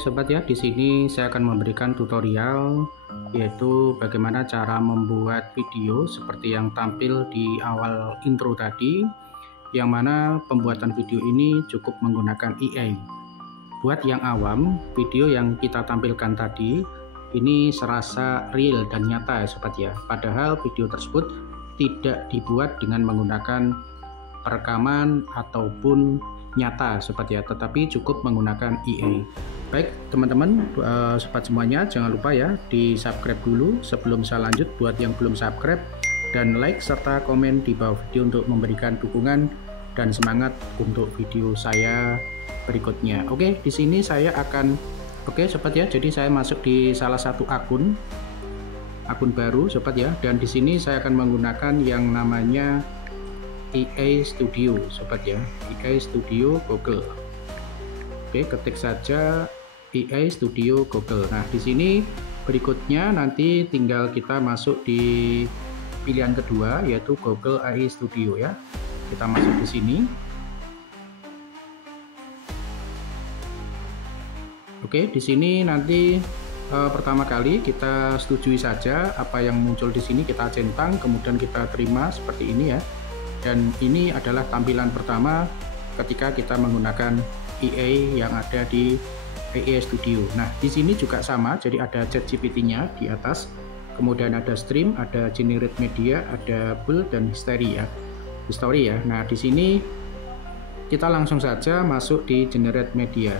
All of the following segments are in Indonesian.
Baik sobat ya, di sini saya akan memberikan tutorial yaitu bagaimana cara membuat video seperti yang tampil di awal intro tadi, yang mana pembuatan video ini cukup menggunakan AI. Buat yang awam, video yang kita tampilkan tadi ini serasa real dan nyata ya sobat ya. Padahal video tersebut tidak dibuat dengan menggunakan perekaman ataupun nyata sobat ya, tetapi cukup menggunakan AI. Baik teman-teman, sobat semuanya, jangan lupa ya di subscribe dulu sebelum saya lanjut. Buat yang belum subscribe, dan like serta komen di bawah video untuk memberikan dukungan dan semangat untuk video saya berikutnya. Oke, di sini saya akan sobat ya, jadi saya masuk di salah satu akun baru sobat ya, dan di sini saya akan menggunakan yang namanya AI Studio sobat ya, AI Studio Google. Oke, ketik saja AI Studio Google. Nah, di sini berikutnya nanti tinggal kita masuk di pilihan kedua yaitu Google AI Studio ya. Kita masuk di sini. Oke, di sini nanti pertama kali kita setujui saja apa yang muncul di sini, kita centang, kemudian kita terima seperti ini ya. Dan ini adalah tampilan pertama ketika kita menggunakan AI yang ada di AI Studio. Nah, di sini juga sama, jadi ada ChatGPT-nya di atas, kemudian ada stream, ada generate media, ada build dan history ya. Nah, di sini kita langsung saja masuk di generate media.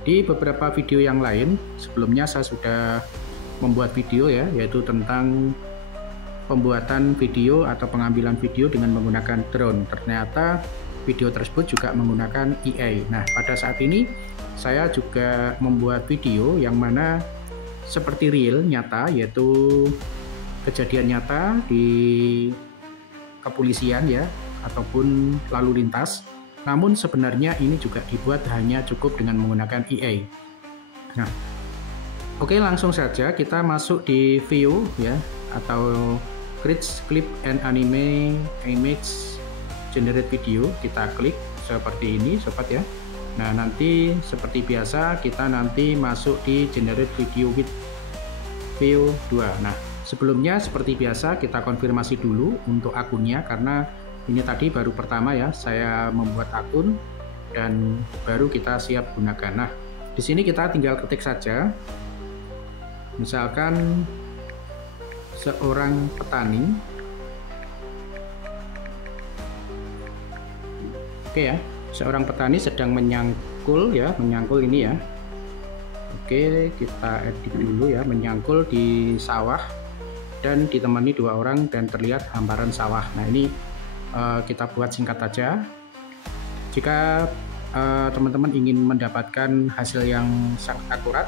Di beberapa video yang lain sebelumnya saya sudah membuat video ya, yaitu tentang pembuatan video atau pengambilan video dengan menggunakan drone. Ternyata video tersebut juga menggunakan AI. Nah, pada saat ini saya juga membuat video yang mana seperti real, nyata, yaitu kejadian nyata di kepolisian ya, ataupun lalu lintas. Namun sebenarnya ini juga dibuat hanya cukup dengan menggunakan AI. Nah, oke, langsung saja kita masuk di view ya, atau create clip and anime image generate video. Kita klik seperti ini sobat ya. Nah, nanti seperti biasa kita nanti masuk di generate video with view 2. Nah, sebelumnya seperti biasa kita konfirmasi dulu untuk akunnya, karena ini tadi baru pertama ya saya membuat akun dan baru kita siap gunakan. Nah, di sini kita tinggal ketik saja, misalkan seorang petani. Oke ya, seorang petani sedang menyangkul ini ya. Oke, kita edit dulu ya, menyangkul di sawah dan ditemani 2 orang dan terlihat hamparan sawah. Nah, ini kita buat singkat saja. Jika teman-teman ingin mendapatkan hasil yang sangat akurat,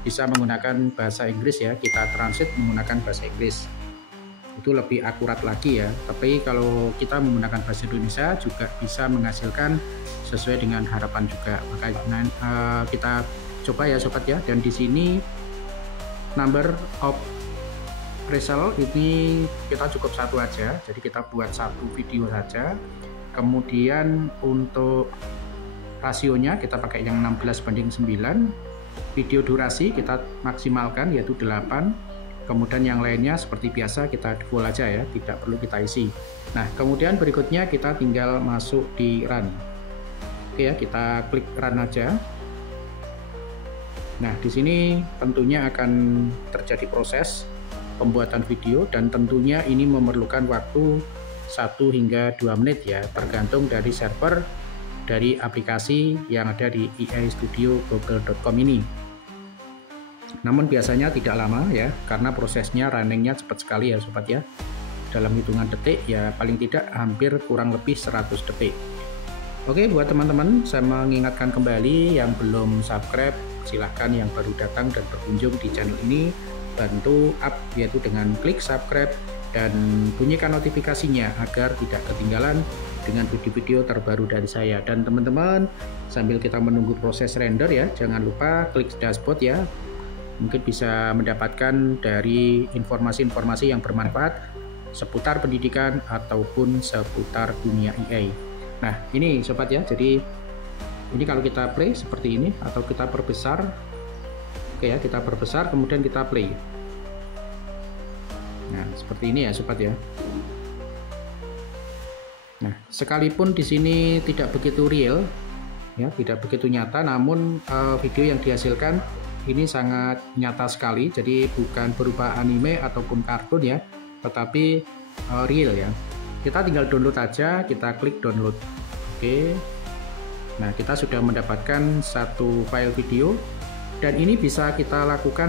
bisa menggunakan bahasa Inggris ya, kita translate menggunakan bahasa Inggris, itu lebih akurat lagi ya. Tapi kalau kita menggunakan bahasa Indonesia juga bisa menghasilkan sesuai dengan harapan juga. Maka kita coba ya sobat ya. Dan di sini number of result ini kita cukup 1 aja, jadi kita buat 1 video saja. Kemudian untuk rasionya kita pakai yang 16:9. Video durasi kita maksimalkan yaitu 8. Kemudian yang lainnya seperti biasa kita full aja ya, tidak perlu kita isi. Nah, kemudian berikutnya kita tinggal masuk di run. Oke ya, kita klik run aja. Nah, di sini tentunya akan terjadi proses pembuatan video, dan tentunya ini memerlukan waktu 1 hingga 2 menit ya, tergantung dari server dari aplikasi yang ada di AI Studio Google.com ini. Namun biasanya tidak lama ya, karena prosesnya runningnya cepat sekali ya sobat ya, dalam hitungan detik ya, paling tidak hampir kurang lebih 100 detik. Oke, buat teman-teman saya mengingatkan kembali yang belum subscribe, silahkan yang baru datang dan berkunjung di channel ini bantu up yaitu dengan klik subscribe dan bunyikan notifikasinya agar tidak ketinggalan dengan video-video terbaru dari saya. Dan teman-teman, sambil kita menunggu proses render ya, jangan lupa klik dashboard ya, mungkin bisa mendapatkan dari informasi-informasi yang bermanfaat seputar pendidikan ataupun seputar dunia AI. Nah, ini sobat ya, jadi ini kalau kita play seperti ini atau kita perbesar Oke ya, kita perbesar kemudian kita play. Nah, seperti ini ya sobat ya. Nah, sekalipun di sini tidak begitu real ya, tidak begitu nyata, namun video yang dihasilkan ini sangat nyata sekali. Jadi bukan berupa anime ataupun kartun ya, tetapi real ya. Kita tinggal download aja, kita klik download. Oke. Nah, kita sudah mendapatkan satu file video, dan ini bisa kita lakukan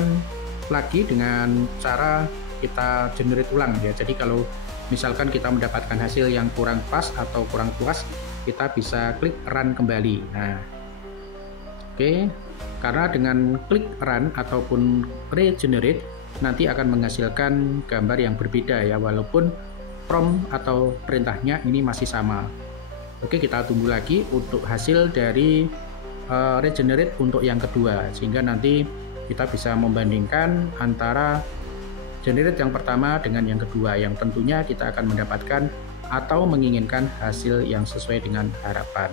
lagi dengan cara kita generate ulang ya. Jadi kalau misalkan kita mendapatkan hasil yang kurang pas atau kurang puas, kita bisa klik run kembali. Nah, oke, karena dengan klik run ataupun regenerate nanti akan menghasilkan gambar yang berbeda ya, walaupun prompt atau perintahnya ini masih sama. Oke, kita tunggu lagi untuk hasil dari regenerate untuk yang kedua, sehingga nanti kita bisa membandingkan antara generate yang pertama dengan yang kedua, yang tentunya kita akan mendapatkan atau menginginkan hasil yang sesuai dengan harapan.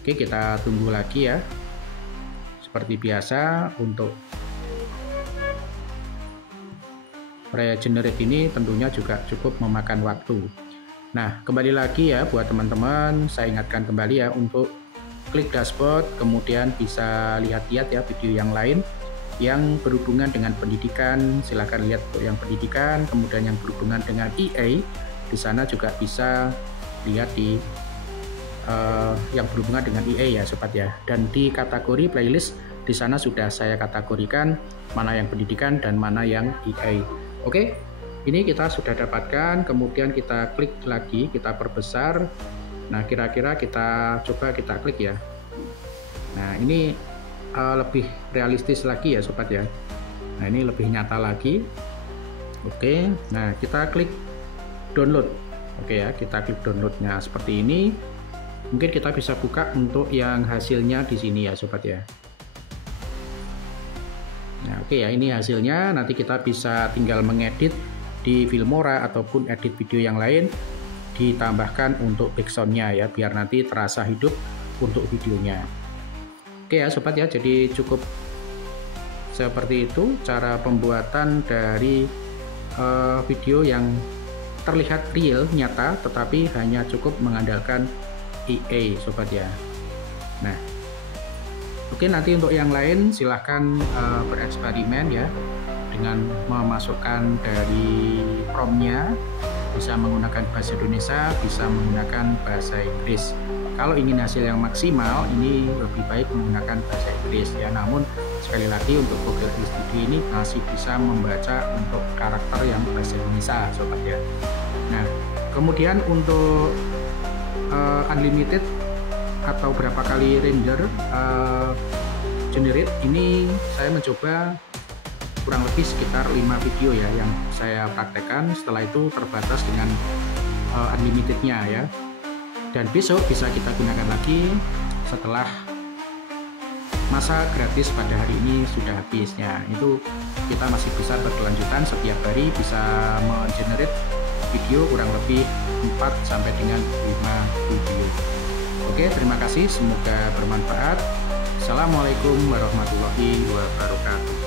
Oke, kita tunggu lagi ya. Seperti biasa, untuk regenerate ini tentunya juga cukup memakan waktu. Nah, kembali lagi ya buat teman-teman, saya ingatkan kembali ya untuk klik dashboard, kemudian bisa lihat-lihat ya video yang lain yang berhubungan dengan pendidikan. Silahkan lihat untuk yang pendidikan, kemudian yang berhubungan dengan EA, di sana juga bisa lihat di yang berhubungan dengan EA ya sobat ya. Dan di kategori playlist di sana sudah saya kategorikan mana yang pendidikan dan mana yang EA. Oke, ini kita sudah dapatkan, kemudian kita klik lagi, kita perbesar. Nah, kira-kira kita coba kita klik ya. Nah, ini lebih realistis lagi ya sobat ya. Nah, ini lebih nyata lagi. Oke, nah kita klik download. Oke ya, kita klik downloadnya seperti ini. Mungkin kita bisa buka untuk yang hasilnya di sini ya sobat ya. Nah, oke ya, ini hasilnya. Nanti kita bisa tinggal mengedit di Filmora ataupun edit video yang lain, ditambahkan untuk backsoundnya ya, biar nanti terasa hidup untuk videonya. Oke ya sobat ya, jadi cukup seperti itu cara pembuatan dari video yang terlihat real, nyata, tetapi hanya cukup mengandalkan EA sobat ya. Nah, oke, nanti untuk yang lain silahkan bereksperimen ya dengan memasukkan dari promptnya, bisa menggunakan bahasa Indonesia, bisa menggunakan bahasa Inggris. Kalau ingin hasil yang maksimal, ini lebih baik menggunakan bahasa Inggris ya. Namun sekali lagi untuk Google Studio ini masih bisa membaca untuk karakter yang bahasa Indonesia sobat ya. Nah, kemudian untuk unlimited atau berapa kali render generate ini saya mencoba kurang lebih sekitar 5 video ya yang saya praktekkan. Setelah itu terbatas dengan unlimitednya ya, dan besok bisa kita gunakan lagi setelah masa gratis pada hari ini sudah habisnya. Itu kita masih bisa berkelanjutan setiap hari, bisa mengenerate video kurang lebih 4 sampai dengan 5 video. Oke, terima kasih, semoga bermanfaat. Assalamualaikum warahmatullahi wabarakatuh.